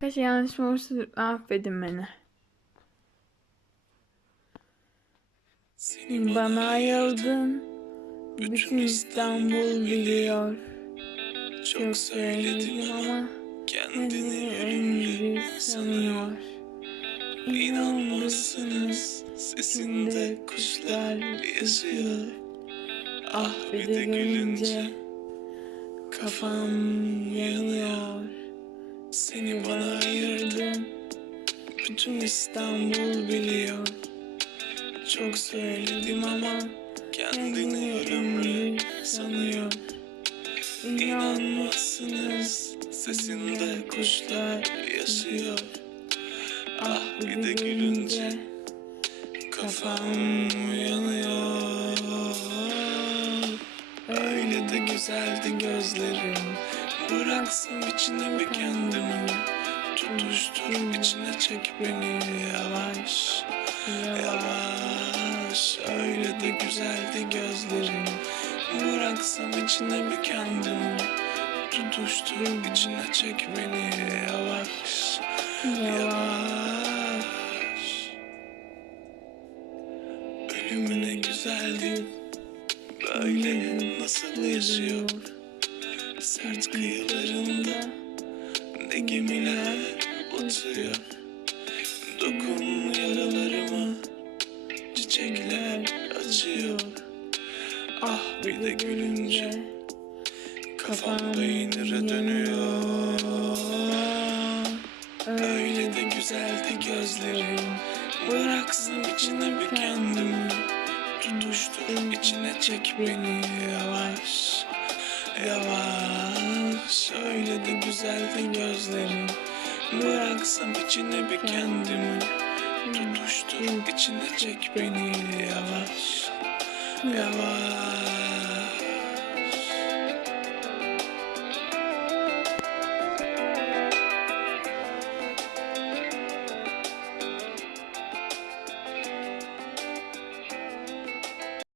Arkadaşlar yanlış olursa affedin beni. Seni Bana ayırdın. Bütün İstanbul biliyor. Çok söyledim ama kendini ünlü sanıyor. İnanmazsınız sesinde kuşlar yaşıyor. Ah bir de gülünce kafam yanıyor. Seni bana ayırdın, bütün İstanbul biliyor. Çok söyledim ama kendini ölümlü sanıyor. İnanmazsınız sesinde kuşlar yaşıyor. Ah bir de gülünce kafam yanıyor. Öyle de güzeldi gözlerin Bıraksın içine bir kendimi. Tutuştur içine çek beni. Yavaş Yavaş. Öyle de güzeldi gözlerin Bıraksam içine bir kendimi. Tutuştur içine çek beni. Yavaş Yavaş. Ölümüne güzeldi. Böyle nasıl yaşıyor Sert kıyılarında Ne gemiler uçuyor Dokun yaralarıma Çiçekler açıyor Ah bir de gülünce Kafam peynire dönüyor. Öyle de güzeldi gözlerin Bıraksın içine bir kendimi. Tutuştur içine çek beni yavaş Yavaş Öyle de güzeldi gözlerin. Bıraksam içine bir kendimi. Tutuştur içine çek beni. Yavaş Yavaş